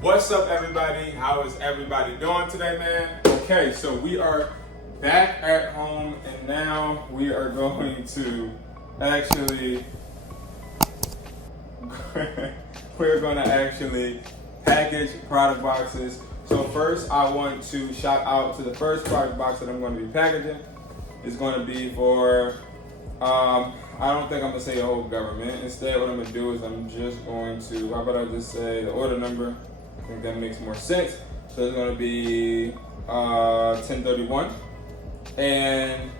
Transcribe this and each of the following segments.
What's up, everybody? How is everybody doing today, man? Okay, so we are back at home, and now we are going to actually package product boxes. So first, I want to shout out to the first product box that I'm going to be packaging. It's going to be for I don't think I'm gonna say the whole government. Instead, what I'm gonna do is I'm just going to, how about I just say the order number? I think that makes more sense. So it's gonna be 1031. And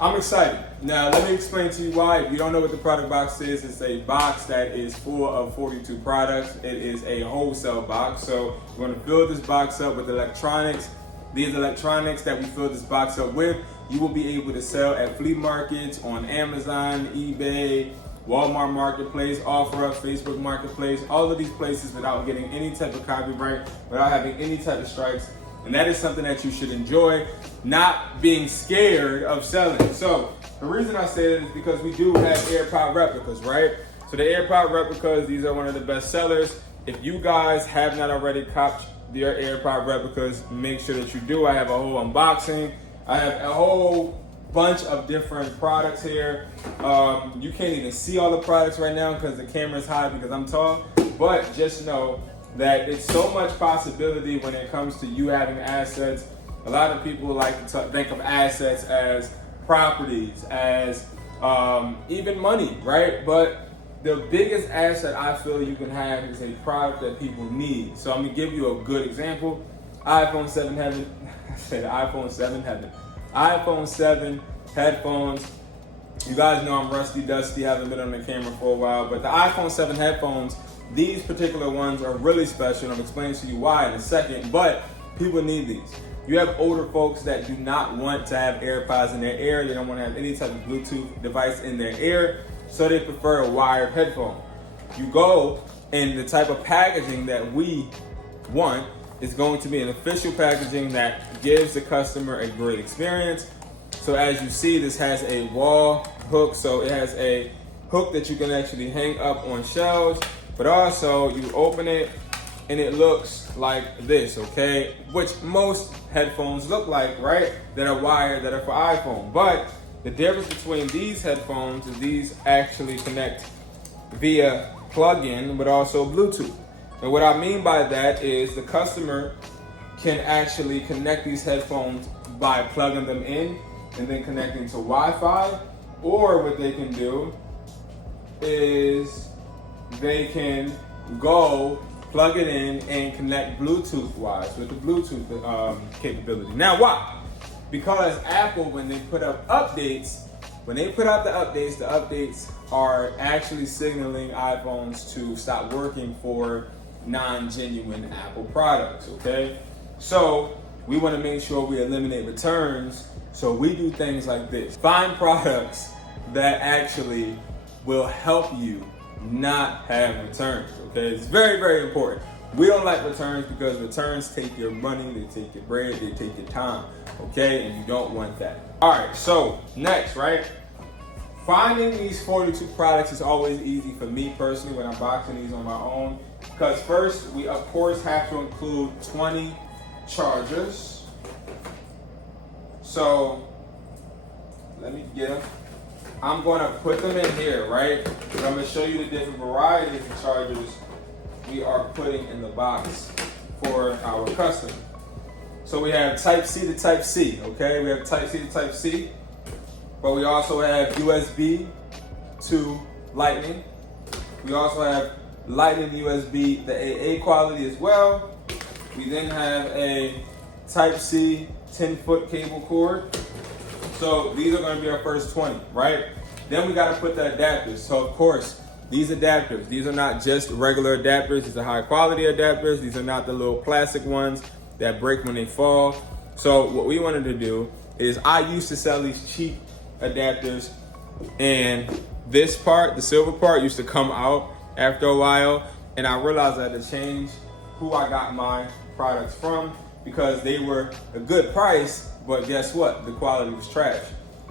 I'm excited. Now, let me explain to you why. If you don't know what the product box is, it's a box that is full of 42 products. It is a wholesale box. So we're gonna fill this box up with electronics. These electronics that we fill this box up with, you will be able to sell at flea markets, on Amazon, eBay, Walmart Marketplace, OfferUp, Facebook Marketplace, all of these places without getting any type of copyright, without having any type of strikes. And that is something that you should enjoy, not being scared of selling. So the reason I say that is because we do have AirPod replicas, right? So the AirPod replicas, these are one of the best sellers. If you guys have not already copped your AirPod replicas, make sure that you do. I have a whole unboxing. I have a whole bunch of different products here. You can't even see all the products right now because the camera's high because I'm tall. But just know that it's so much possibility when it comes to you having assets. A lot of people like to think of assets as properties, as even money, right? But the biggest asset I feel you can have is a product that people need. So I'm gonna give you a good example. iPhone 7 heaven. I said iPhone 7 heaven. iPhone 7 headphones. You guys know I'm rusty dusty, haven't been on the camera for a while, but the iPhone 7 headphones, these particular ones are really special, and I'm explaining to you why in a second, but people need these. You have older folks that do not want to have AirPods in their ear. They don't want to have any type of Bluetooth device in their ear, so they prefer a wired headphone. You go, and the type of packaging that we want is going to be an official packaging that gives the customer a great experience. So as you see, this has a wall hook, so it has a hook that you can actually hang up on shelves, but also you open it and it looks like this, okay? Which most headphones look like, right? That are wired, that are for iPhone. But the difference between these headphones is these actually connect via plug-in, but also Bluetooth. And what I mean by that is the customer can actually connect these headphones by plugging them in and then connecting to Wi-Fi. Or what they can do is they can go plug it in and connect Bluetooth-wise with the Bluetooth capability. Now why? Because Apple, when they put up updates, the updates are actually signaling iPhones to stop working for non-genuine Apple products, okay? So we want to make sure we eliminate returns, so we do things like this. Find products that actually will help you not have returns, okay? It's very, very important. We don't like returns because returns take your money, they take your bread, they take your time, okay? And you don't want that. All right, so next, right? Finding these 42 products is always easy for me personally when I'm boxing these on my own. Because first, we of course have to include 20 chargers. So, let me get them. I'm going to put them in here, right? And I'm going to show you the different varieties of chargers we are putting in the box for our customer. So we have Type C to Type C, okay? We have Type C to Type C, but we also have USB to Lightning. We also have Lightning USB, the AA quality as well. We then have a Type C 10-foot cable cord. So these are going to be our first 20, right? Then we got to put the adapters. So of course, these adapters, these are not just regular adapters. These are high quality adapters. These are not the little plastic ones that break when they fall. So what we wanted to do is, I used to sell these cheap adapters, and this part, the silver part, used to come out after a while, and I realized I had to change who I got my products from because they were a good price, but guess what? The quality was trash.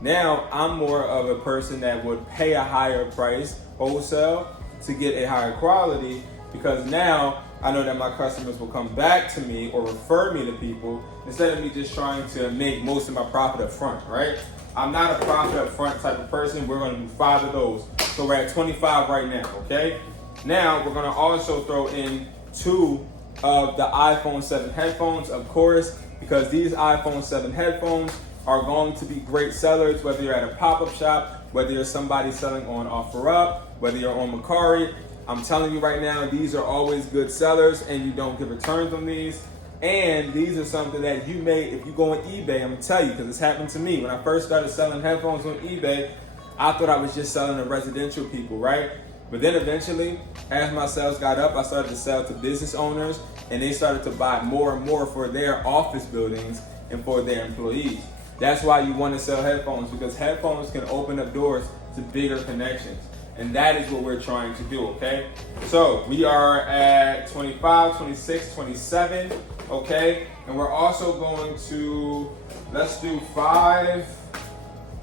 Now, I'm more of a person that would pay a higher price wholesale to get a higher quality, because now I know that my customers will come back to me or refer me to people instead of me just trying to make most of my profit up front, right? I'm not a profit up front type of person. We're going to do 5 of those. So we're at 25 right now, okay? Now we're going to also throw in 2 of the iPhone 7 headphones, of course, because these iPhone 7 headphones are going to be great sellers, whether you're at a pop-up shop, whether you're somebody selling on OfferUp, whether you're on Mercari. I'm telling you right now, these are always good sellers and you don't get returns on these. And these are something that you may, if you go on eBay, I'm gonna tell you, because it's happened to me. When I first started selling headphones on eBay, I thought I was just selling to residential people, right? But then eventually, as my sales got up, I started to sell to business owners and they started to buy more and more for their office buildings and for their employees. That's why you want to sell headphones, because headphones can open up doors to bigger connections. And that is what we're trying to do, okay? So we are at 25, 26, 27, okay? And we're also going to, let's do 5.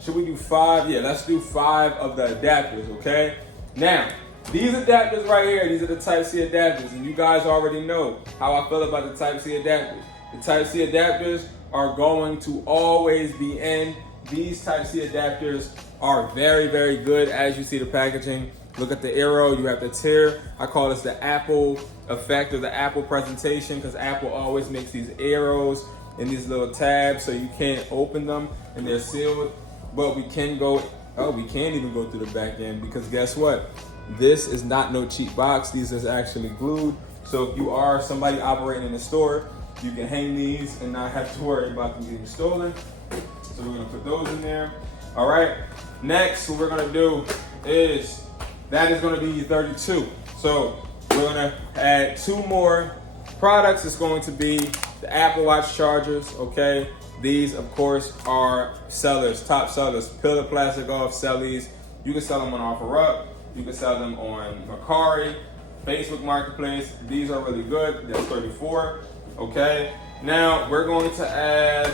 Should we do 5? Yeah, let's do 5 of the adapters, okay? Now, these adapters right here, these are the Type-C adapters. And you guys already know how I feel about the Type-C adapters. The Type-C adapters are going to always be in. These Type-C adapters are very, very good. As you see the packaging, look at the arrow, you have the tear. I call this the Apple effect or the Apple presentation, because Apple always makes these arrows and these little tabs so you can't open them and they're sealed. But we can go, we can't even go through the back end, because guess what? This is not no cheap box. These is actually glued. So if you are somebody operating in a store, you can hang these and not have to worry about them getting stolen. So we're gonna put those in there. All right, next what we're gonna do is, that is gonna be 32. So we're gonna add 2 more products. It's going to be the Apple Watch chargers, okay? These, of course, are sellers, top sellers. Peel the plastic off, sell these. You can sell them on OfferUp. You can sell them on Mercari, Facebook Marketplace. These are really good. That's 34, okay? Now we're going to add,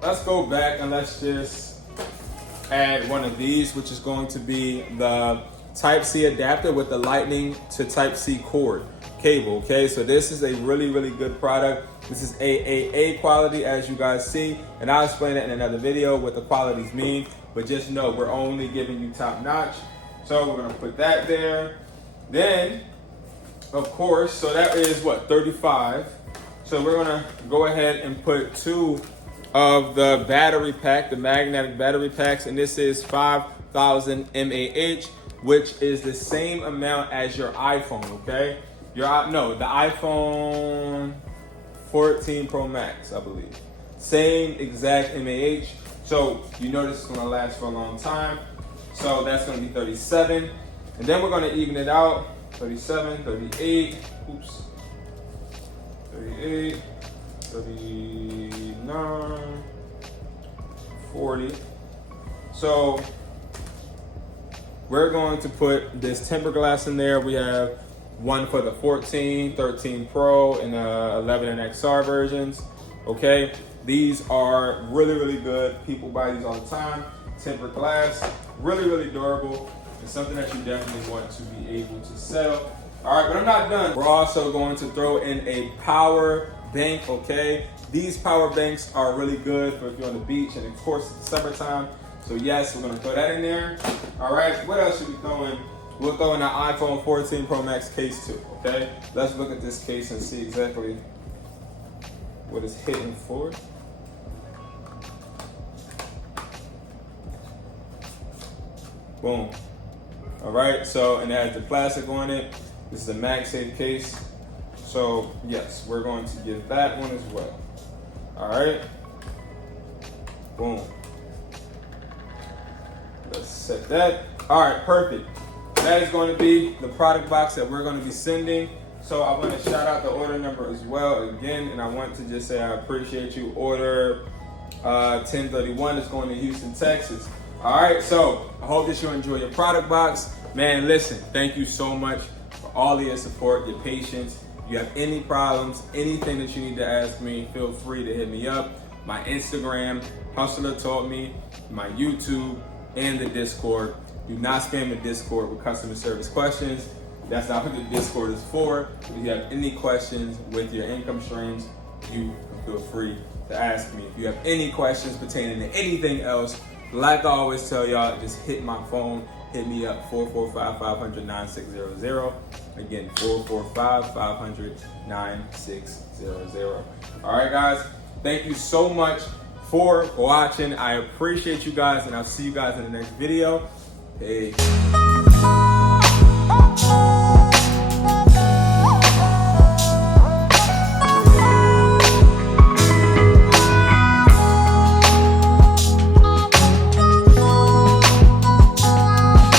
let's go back and let's just add one of these, which is going to be the Type-C adapter with the Lightning to Type-C cord cable, okay? So this is a really, really good product. This is AAA quality, as you guys see, and I'll explain it in another video what the qualities mean, but just know we're only giving you top notch. So we're gonna put that there. Then, of course, so that is what, 35. So we're gonna go ahead and put 2 of the battery pack, the magnetic battery packs, and this is 5,000 mAh, which is the same amount as your iPhone, okay? The iPhone 14 Pro Max, I believe. Same exact mAh. So you know this is gonna last for a long time. So that's gonna be 37. And then we're gonna even it out. 37, 38, 38, 39, 40. So we're going to put this tempered glass in there. We have one for the 14, 13 Pro, and the 11 and XR versions, okay? These are really, really good. People buy these all the time. Tempered glass, really, really durable. It's something that you definitely want to be able to sell. All right, but I'm not done. We're also going to throw in a power bank, okay? These power banks are really good for if you're on the beach, and of course it's summertime. So yes, we're gonna throw that in there. All right, what else should we throw in? We'll throw in the iPhone 14 Pro Max case too, okay? Let's look at this case and see exactly what it's hitting for. Boom. All right, so, and it has the plastic on it. This is a MagSafe case. So yes, we're going to give that one as well. All right, boom. Let's set that. All right, perfect. That is going to be the product box that we're going to be sending. So I want to shout out the order number as well again, and I want to just say I appreciate you. Order 1031 is going to Houston, Texas. All right, so I hope that you enjoy your product box. Man, listen, thank you so much for all of your support, your patience. If you have any problems, anything that you need to ask me, feel free to hit me up. My Instagram, Hustler Taught Me, my YouTube, and the Discord. Do not spam the Discord with customer service questions. That's not what the Discord is for. If you have any questions with your income streams, you feel free to ask me. If you have any questions pertaining to anything else, like I always tell y'all, just hit my phone. Hit me up, 445-500-9600. Again, 445-500-9600. All right, guys. Thank you so much for watching. I appreciate you guys, and I'll see you guys in the next video. Peace.